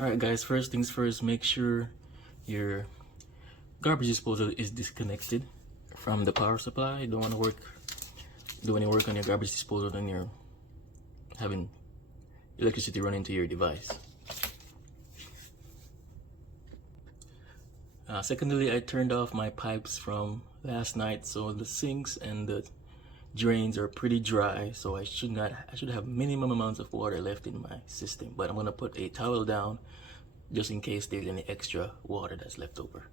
Alright guys, first things first, make sure your garbage disposal is disconnected from the power supply. You don't want to do any work on your garbage disposal when you're having electricity run into your device. Secondly, I turned off my pipes from last night, so the sinks and the drains are pretty dry, so I should have minimum amounts of water left in my system, but I'm gonna put a towel down just in case there's any extra water that's left over.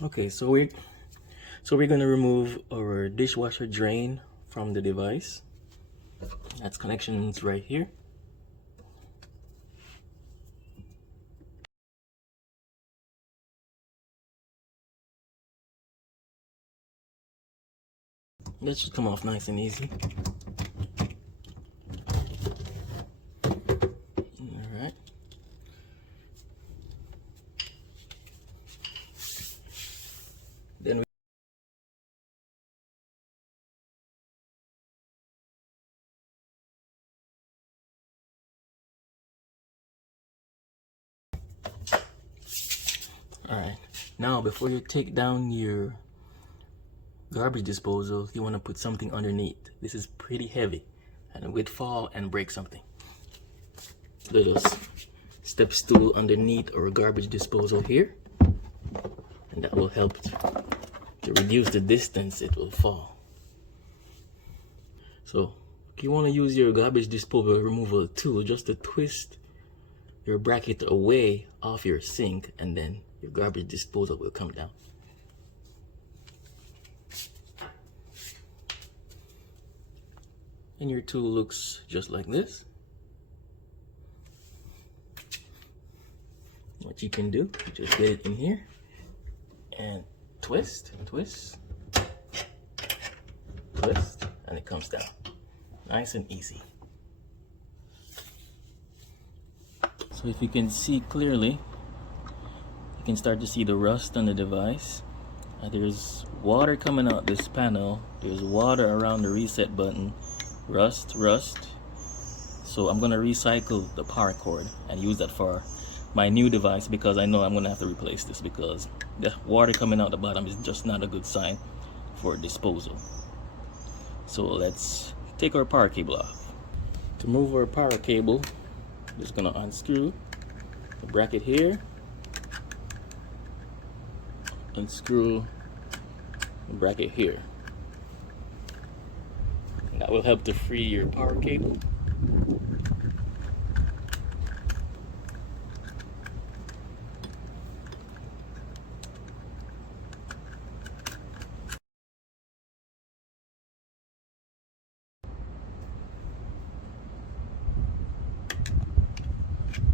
Okay, so we're gonna remove our dishwasher drain from the device. That's connections right here. That should come off nice and easy. Alright. Then we Alright. Now before you take down your garbage disposal, you want to put something underneath. This is pretty heavy and it would fall and break something. Little step stool underneath our garbage disposal here, and that will help to reduce the distance it will fall. So you want to use your garbage disposal removal tool just to twist your bracket away off your sink, and then your garbage disposal will come down. And your tool looks just like this. What you can do, you just get it in here and twist, twist, twist, and it comes down. Nice and easy. So if you can see clearly, you can start to see the rust on the device. There's water coming out this panel. There's water around the reset button. Rust. So I'm gonna recycle the power cord and use that for my new device, because I know I'm gonna have to replace this, because the water coming out the bottom is just not a good sign for disposal. So let's take our power cable off. To move our power cable, I'm just gonna unscrew the bracket here, unscrew the bracket here. That will help to free your power cable.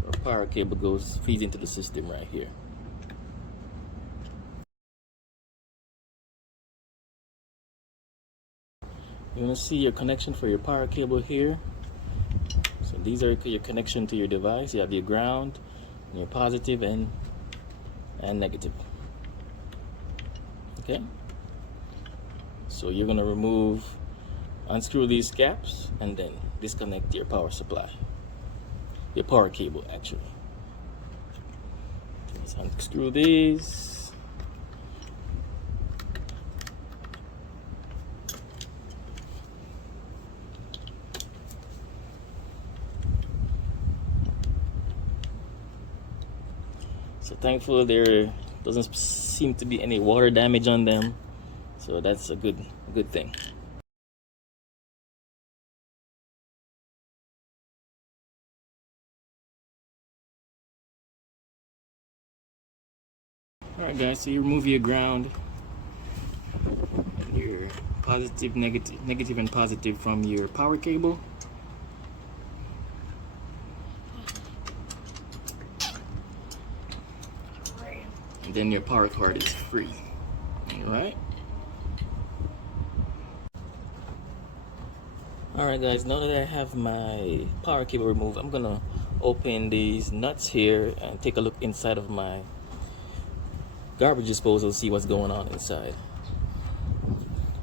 Our power cable feeds into the system right here. You want to see your connection for your power cable here. So these are your connection to your device. You have your ground, and your positive and negative. Okay. So you're going to unscrew these caps, and then disconnect your power supply. Your power cable, actually. Let's unscrew these. So thankfully there doesn't seem to be any water damage on them, so that's a good thing. Alright guys, so you remove your ground, your positive, negative and positive from your power cable. And then your power cord is free. Alright? Alright guys, now that I have my power cable removed, I'm gonna open these nuts here and take a look inside of my garbage disposal, see what's going on inside.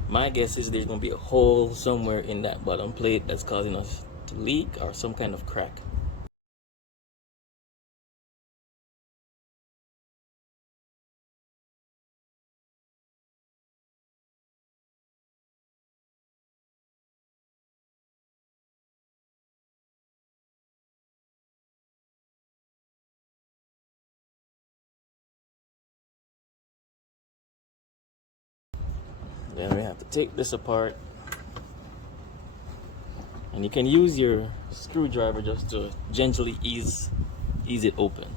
My guess is there's gonna be a hole somewhere in that bottom plate that's causing us to leak or some kind of crack. Then we have to take this apart, and you can use your screwdriver just to gently ease it open,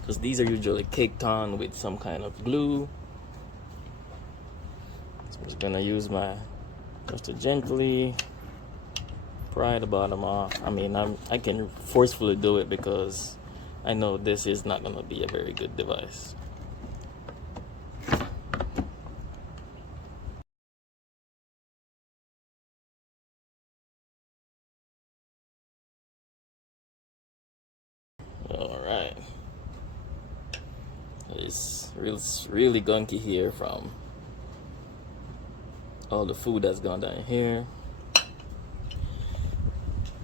because these are usually caked on with some kind of glue. So I'm just gonna use my just to gently pry the bottom off. I mean, I can forcefully do it because I know this is not gonna be a very good device. All right, it's really gunky here from all the food that's gone down here.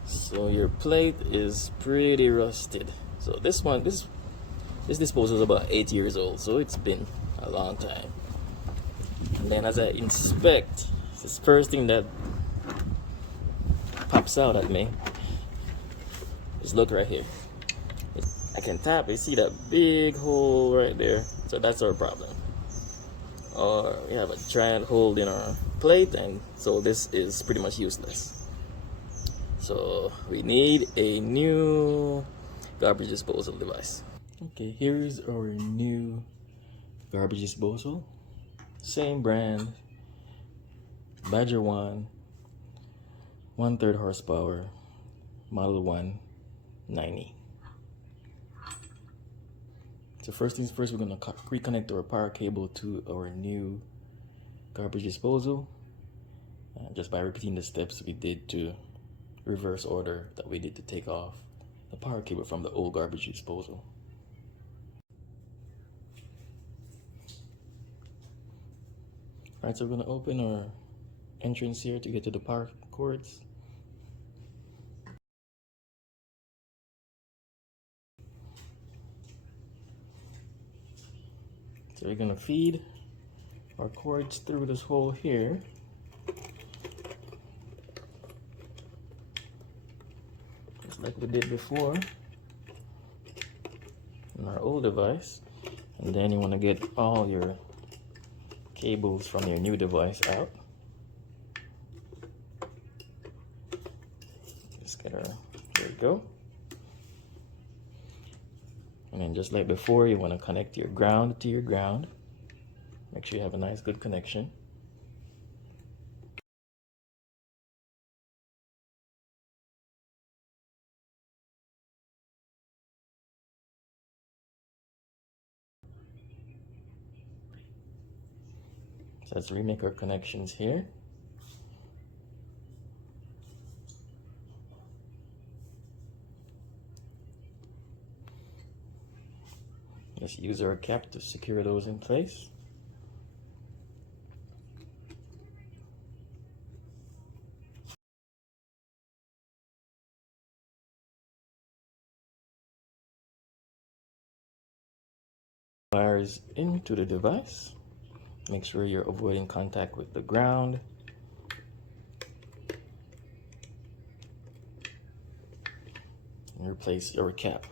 So your plate is pretty rusted. So this disposal is about 8 years old, so it's been a long time. And then as I inspect, this first thing that pops out at me is, look right here. I can tap, you see that big hole right there. So that's our problem. Or we have a giant hole in our plate, and so this is pretty much useless. So we need a new garbage disposal device. Okay, here's our new garbage disposal. Same brand, Badger 1, 1/3 horsepower, model 190. So first things first, we're gonna reconnect our power cable to our new garbage disposal, just by repeating the steps we did to reverse order that we did to take off the power cable from the old garbage disposal. Alright, so we're gonna open our entrance here to get to the power cords. So we're gonna feed our cords through this hole here. Just like we did before in our old device. And then you wanna get all your cables from your new device out. Just get our, there we go. And then just like before, you want to connect your ground to your ground. Make sure you have a nice good connection. So let's remake our connections here. Just use our cap to secure those in place. Wires into the device. Make sure you're avoiding contact with the ground. And replace your cap.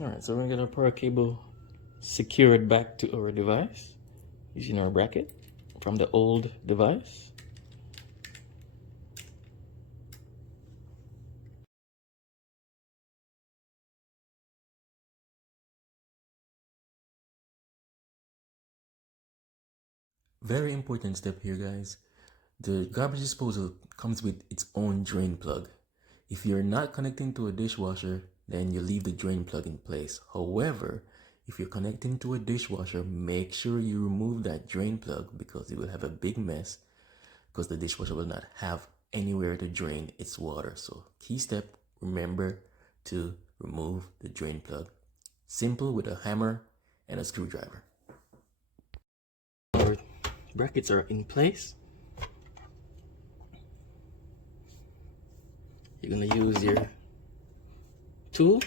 Alright, so we're gonna get our power cable secured back to our device using our bracket from the old device. Very important step here, guys. The garbage disposal comes with its own drain plug. If you're not connecting to a dishwasher, then you leave the drain plug in place. However, if you're connecting to a dishwasher, make sure you remove that drain plug, because you will have a big mess, because the dishwasher will not have anywhere to drain its water. So key step, remember to remove the drain plug Simple, with a hammer and a screwdriver. Our brackets are in place. You're gonna use your tool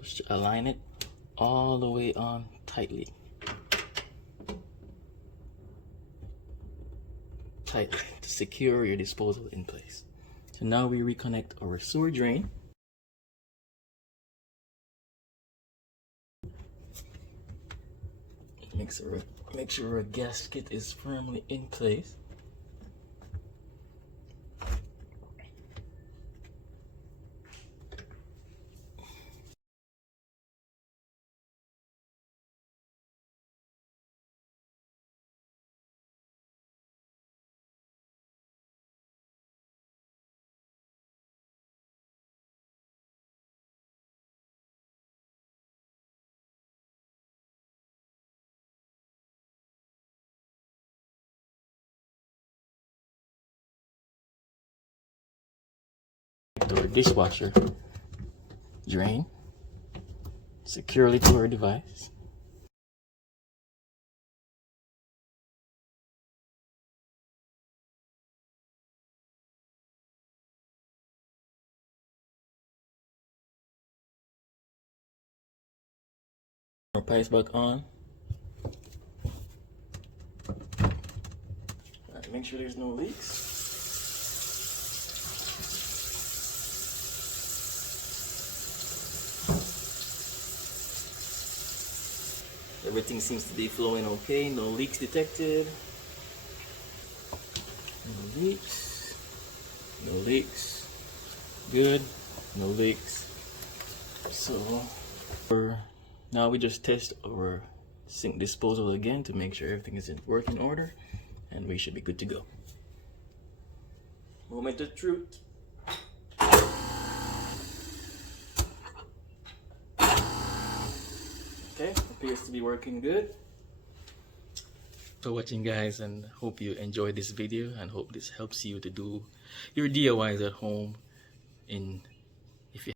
just to align it all the way on tightly. Tight to secure your disposal in place. So now we reconnect our sewer drain. Make sure our gasket is firmly in place. Our dishwasher drain securely to our device. Our pipes back on. Alright, make sure there's no leaks. Everything seems to be flowing okay, no leaks detected. No leaks. No leaks. Good. No leaks. So now we just test our sink disposal again to make sure everything is in working order, and we should be good to go. Moment of truth. Okay, appears to be working good. For watching, guys, and hope you enjoyed this video, and hope this helps you to do your DIYs at home in